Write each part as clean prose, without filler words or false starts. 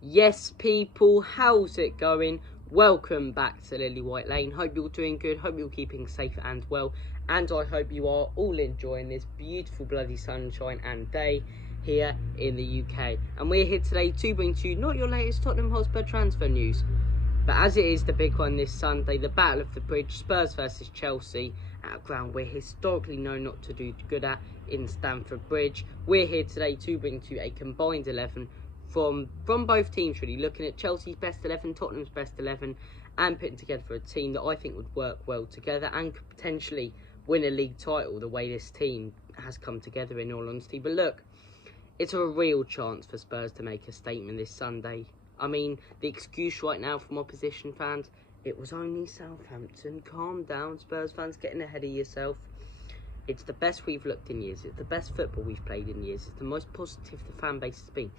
Yes, people, how's it going? Welcome back to Lily White Lane. Hope you're doing good. Hope you're keeping safe and well. And I hope you are all enjoying this beautiful bloody sunshine and day here in the UK. And we're here today to bring to you not your latest Tottenham Hotspur transfer news, but as it is the big one this Sunday, the Battle of the Bridge, Spurs versus Chelsea, at a ground we're historically known not to do good at in Stamford Bridge. We're here today to bring to you a combined 11 from both teams, really, looking at Chelsea's best 11, Tottenham's best 11, and putting together a team that I think would work well together and could potentially win a league title the way this team has come together, in all honesty. But look, it's a real chance for Spurs to make a statement this Sunday. I mean, the excuse right now from opposition fans, it was only Southampton. Calm down, Spurs fans, getting ahead of yourself. It's the best we've looked in years. It's the best football we've played in years. It's the most positive the fan base has been.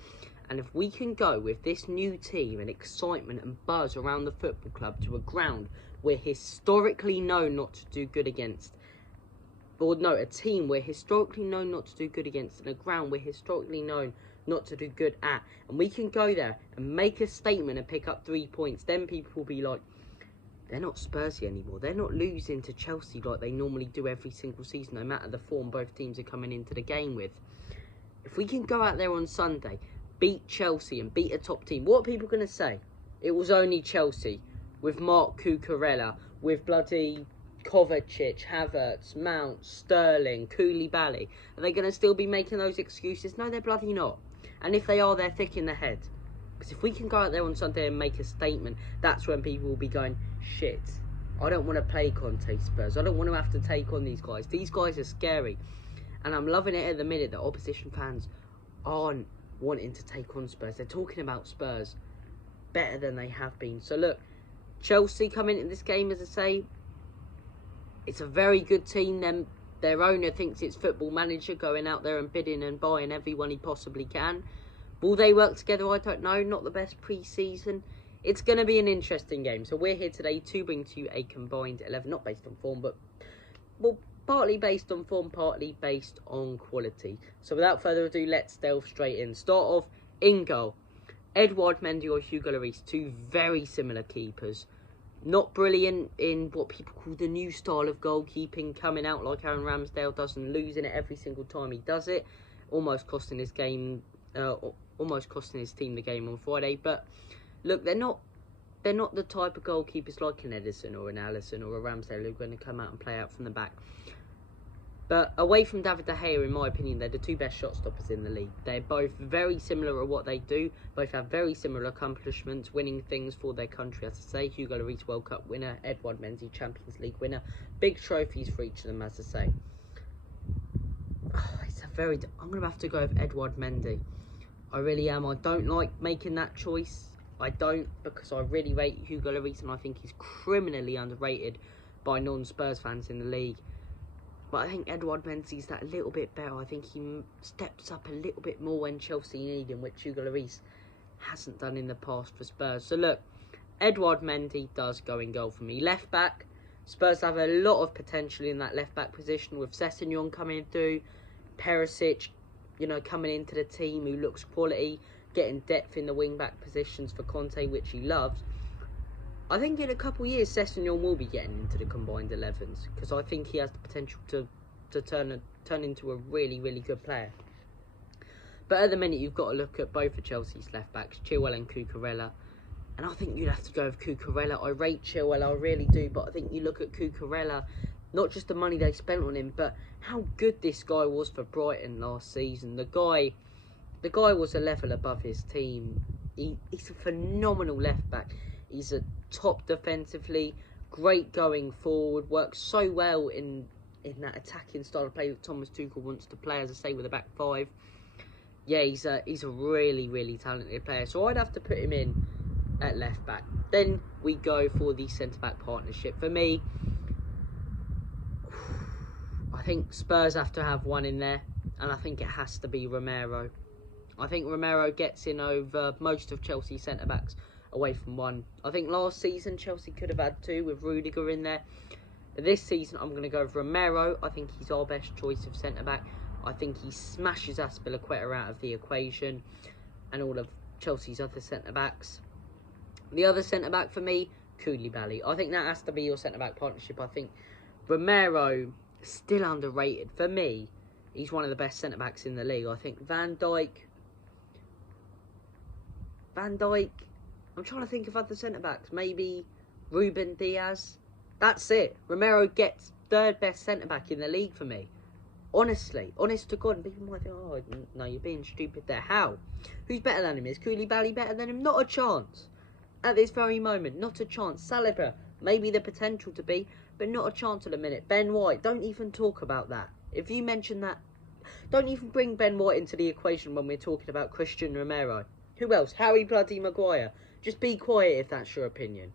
And if we can go with this new team and excitement and buzz around the football club to a ground we're historically known not to do good against, or no, a team we're historically known not to do good against, and a ground we're historically known not to do good at, and we can go there and make a statement and pick up 3 points, then people will be like, they're not Spursy anymore. They're not losing to Chelsea like they normally do every single season, no matter the form both teams are coming into the game with. If we can go out there on Sunday, beat Chelsea and beat a top team, what are people going to say? It was only Chelsea with Mark Cucurella, with bloody Kovacic, Havertz, Mount, Sterling, Koulibaly. Are they going to still be making those excuses? No, they're bloody not. And if they are, they're thick in the head. Because if we can go out there on Sunday and make a statement, that's when people will be going, shit, I don't want to play Conte Spurs. I don't want to have to take on these guys. These guys are scary. And I'm loving it at the minute that opposition fans aren't wanting to take on Spurs. They're talking about Spurs better than they have been. So look, Chelsea coming into this game, as I say, it's a very good team. Their owner thinks it's Football Manager, going out there and bidding and buying everyone he possibly can. Will they work together? I don't know. Not the best pre-season. It's going to be an interesting game. So we're here today to bring to you a combined 11, not based on form, but well, partly based on form, partly based on quality. So without further ado, let's delve straight in. Start off in goal. Edouard Mendy or Hugo Lloris, two very similar keepers. Not brilliant in what people call the new style of goalkeeping, coming out like Aaron Ramsdale does and losing it every single time he does it, almost costing his team the game on Friday. But look, they're not the type of goalkeepers like an Edison or an Alisson or a Ramsdale who are going to come out and play out from the back. But away from David De Gea, in my opinion, they're the two best shot stoppers in the league. They're both very similar at what they do. Both have very similar accomplishments, winning things for their country. As I say, Hugo Lloris World Cup winner, Edouard Mendy Champions League winner. Big trophies for each of them, as I say. I'm going to have to go with Edouard Mendy. I really am. I don't like making that choice. I don't, because I really rate Hugo Lloris and I think he's criminally underrated by non-Spurs fans in the league. But I think Edouard Mendy's that a little bit better. I think he steps up a little bit more when Chelsea need him, which Hugo Lloris hasn't done in the past for Spurs. So look, Edouard Mendy does go in goal for me. Left back, Spurs have a lot of potential in that left back position with Sessegnon coming through, Perisic, coming into the team who looks quality, getting depth in the wing back positions for Conte, which he loves. I think in a couple of years, Sessegnon will be getting into the combined 11s because I think he has the potential to turn into a really, really good player. But at the minute, you've got to look at both of Chelsea's left backs, Chilwell and Cucurella. And I think you'd have to go with Cucurella. I rate Chilwell, I really do. But I think you look at Cucurella, not just the money they spent on him, but how good this guy was for Brighton last season. The guy was a level above his team. He's a phenomenal left back. He's a top defensively, great going forward, works so well in that attacking style of play that Thomas Tuchel wants to play, as I say, with a back five. Yeah, he's a really, really talented player. So I'd have to put him in at left back. Then we go for the centre-back partnership. For me, I think Spurs have to have one in there, and I think it has to be Romero. I think Romero gets in over most of Chelsea's centre-backs away from one. I think last season Chelsea could have had two with Rudiger in there. This season I'm going to go with Romero. I think he's our best choice of centre-back. I think he smashes Azpilicueta out of the equation and all of Chelsea's other centre-backs. The other centre-back for me, Koulibaly. I think that has to be your centre-back partnership. I think Romero, still underrated. For me, he's one of the best centre-backs in the league. I think Van Dijk, I'm trying to think of other centre-backs. Maybe Ruben Diaz. That's it. Romero gets third best centre-back in the league for me. Honestly, honest to God, and people might think, oh, no, you're being stupid there. How? Who's better than him? Is Koulibaly better than him? Not a chance. At this very moment, not a chance. Saliba, maybe the potential to be, but not a chance at the minute. Ben White, don't even talk about that. If you mention that, don't even bring Ben White into the equation when we're talking about Christian Romero. Who else? Harry bloody Maguire. Just be quiet if that's your opinion.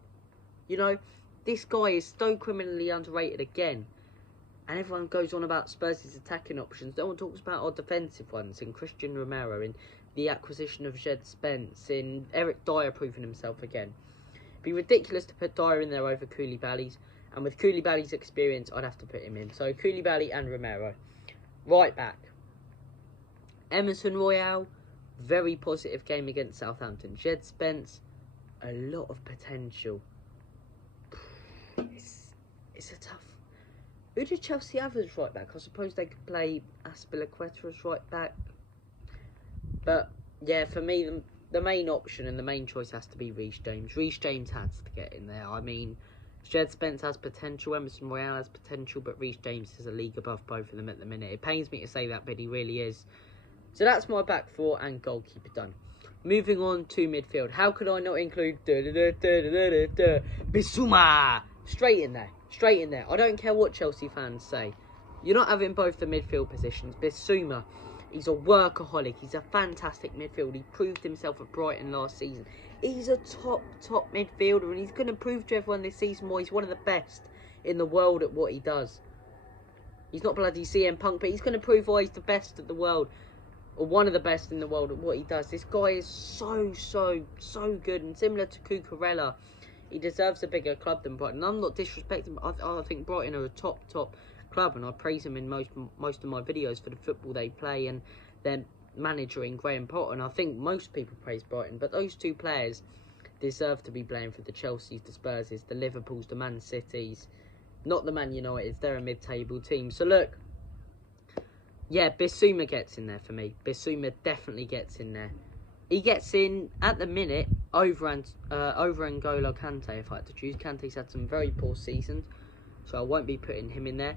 You know, this guy is so criminally underrated again. And everyone goes on about Spurs' attacking options. No one talks about our defensive ones in Christian Romero, in the acquisition of Jed Spence, in Eric Dyer proving himself again. It'd be ridiculous to put Dyer in there over Koulibaly's. And with Koulibaly's experience, I'd have to put him in. So Koulibaly and Romero. Right back. Emerson Royale. Very positive game against Southampton. Jed Spence, a lot of potential. It's a tough. Who did Chelsea have as right back? I suppose they could play Aspilicueta as right back. But yeah, for me, the main option and the main choice has to be Reece James. Reece James has to get in there. I mean, Jed Spence has potential, Emerson Royale has potential, but Reece James is a league above both of them at the minute. It pains me to say that, but he really is. So that's my back four and goalkeeper done. Moving on to midfield. How could I not include Bissouma? Straight in there. Straight in there. I don't care what Chelsea fans say. You're not having both the midfield positions. Bissouma, he's a workaholic. He's a fantastic midfielder. He proved himself at Brighton last season. He's a top midfielder, and he's going to prove to everyone this season why he's one of the best in the world at what he does. He's not bloody CM Punk, but he's going to prove why he's the best at the world. Or one of the best in the world at what he does. This guy is so good. And similar to Cucurella, he deserves a bigger club than Brighton. I'm not disrespecting, but I think Brighton are a top club. And I praise them in most of my videos for the football they play and their manager in Graham Potter. And I think most people praise Brighton. But those two players deserve to be playing for the Chelseas, the Spurses, the Liverpools, the Man Cities. Not the Man Uniteds. They're a mid-table team. So look. Yeah, Bissouma gets in there for me. Bissouma definitely gets in there. He gets in, at the minute, over N'Golo Kante, if I had to choose. Kante's had some very poor seasons, so I won't be putting him in there.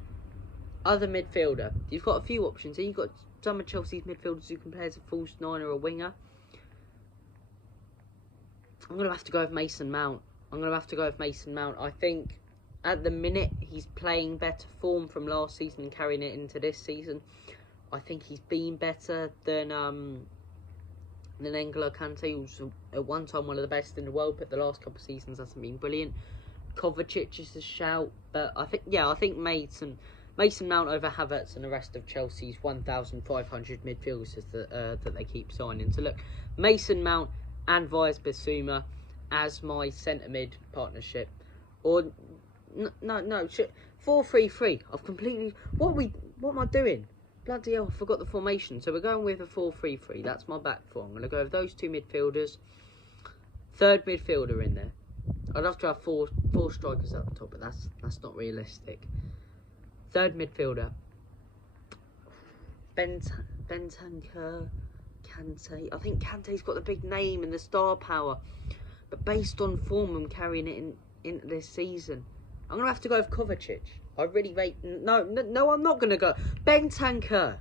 Other midfielder. You've got a few options here. You've got some of Chelsea's midfielders who can play as a false nine or a winger. I'm going to have to go with Mason Mount. I think, at the minute, he's playing better form from last season and carrying it into this season. I think he's been better than N'Golo Kante, who's at one time one of the best in the world, but the last couple of seasons hasn't been brilliant. Kovacic is a shout, but I think Mason Mount over Havertz and the rest of Chelsea's 1,500 midfielders that they keep signing. So look, Mason Mount and Vias Bissouma as my centre mid partnership, or no, 4-3-3. I've completely what am I doing? Bloody hell, I forgot the formation. So we're going with a 4-3-3. That's my back four. I'm going to go with those two midfielders. Third midfielder in there. I'd have to have four strikers up top, but that's not realistic. Third midfielder. Bentancur, Kante. I think Kante's got the big name and the star power. But based on form and carrying it into this season, I'm going to have to go with Kovacic. I really rate... No, I'm not going to go. Bentancur.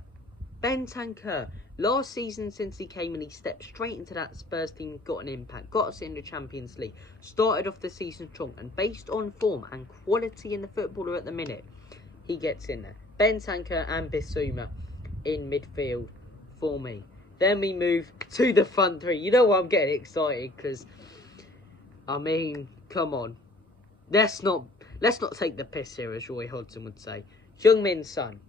Last season, since he came in, he stepped straight into that Spurs team, got an impact, got us in the Champions League, started off the season strong, and based on form and quality in the footballer at the minute, he gets in there. Bentancur and Bissouma in midfield for me. Then we move to the front three. You know why I'm getting excited? Because, I mean, come on. Let's not take the piss here, as Roy Hodgson would say. Heung-min Son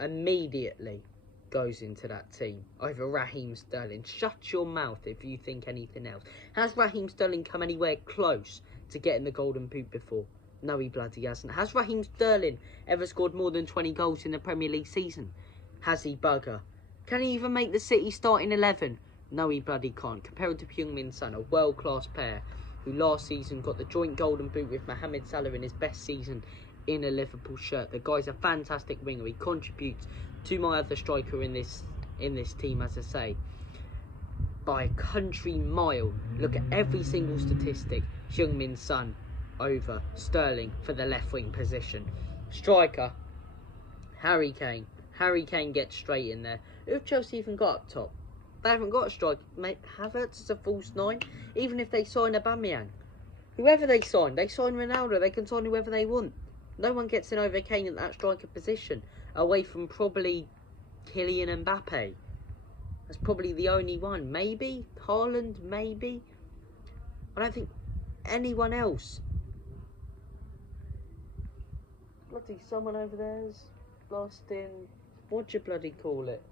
immediately goes into that team over Raheem Sterling. Shut your mouth if you think anything else. Has Raheem Sterling come anywhere close to getting the Golden Boot before? No, he bloody hasn't. Has Raheem Sterling ever scored more than 20 goals in the Premier League season? Has he, bugger? Can he even make the City starting 11? No, he bloody can't. Compared to Heung-min Son, a world-class player who last season got the joint golden boot with Mohamed Salah in his best season in a Liverpool shirt. The guy's a fantastic winger. He contributes to my other striker in this team, as I say, by a country mile. Look at every single statistic. Heung-min Son over Sterling for the left wing position. Striker, Harry Kane. Harry Kane gets straight in there. Who have Chelsea even got up top? They haven't got a striker. Mate, Havertz is a false 9. Even if they sign Aubameyang, whoever they sign Ronaldo, they can sign whoever they want. No one gets in over Kane at that striker position, away from probably Kylian Mbappe. That's probably the only one. Maybe Haaland, maybe. I don't think anyone else. Bloody someone over there's lost in, what do you bloody call it?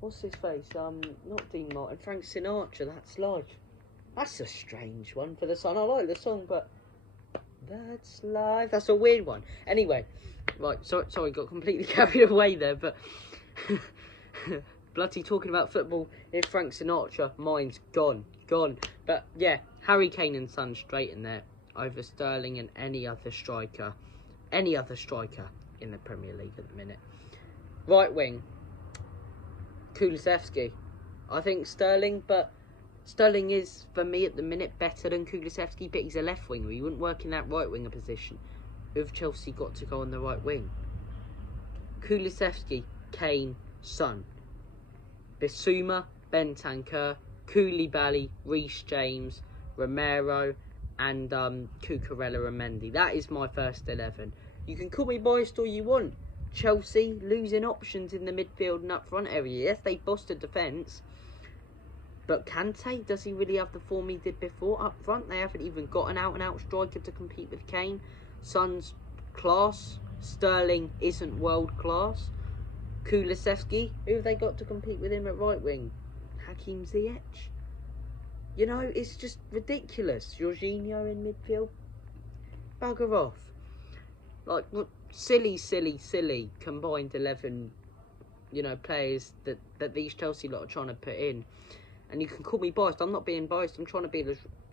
What's his face? Not Dean Martin, Frank Sinatra. That's life. That's a strange one for the song. I like the song, but that's life. That's a weird one. Anyway, right. Sorry, got completely carried away there. But bloody talking about football. If Frank Sinatra, mine's gone. But yeah, Harry Kane and Son straight in there over Sterling and any other striker in the Premier League at the minute. Right wing, Kulusevski. I think Sterling, but Sterling is, for me at the minute, better than Kulusevski, but he's a left winger. He wouldn't work in that right winger position. Who have Chelsea got to go on the right wing? Kulusevski, Kane, Son. Bissouma, Bentancur, Koulibaly, Reece James, Romero, and Cucurella and Mendy. That is my first 11. You can call me biased all you want. Chelsea losing options in the midfield and up front area. Yes, they bossed the defence. But Kante, does he really have the form he did before? Up front, they haven't even got an out-and-out striker to compete with Kane. Son's class. Sterling isn't world-class. Kulusevski, who have they got to compete with him at right wing? Hakim Ziyech. You know, it's just ridiculous. Jorginho in midfield. Bugger off. Like, silly combined 11, you know, players that these Chelsea lot are trying to put in. And you can call me biased. I'm not being biased. I'm trying to be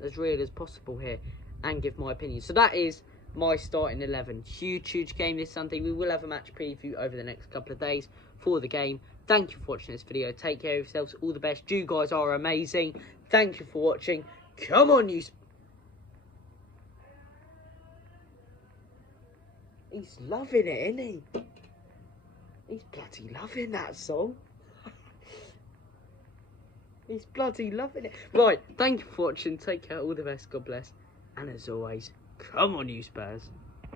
as real as possible here and give my opinion. So that is my starting 11. Huge game this Sunday. We will have a match preview over the next couple of days for the game. Thank you for watching this video. Take care of yourselves. All the best. You guys are amazing. Thank you for watching. Come on, you... He's loving it, isn't he? He's bloody loving that song. He's bloody loving it. Right, thank you for watching. Take care. All the best. God bless. And as always, come on, you Spurs.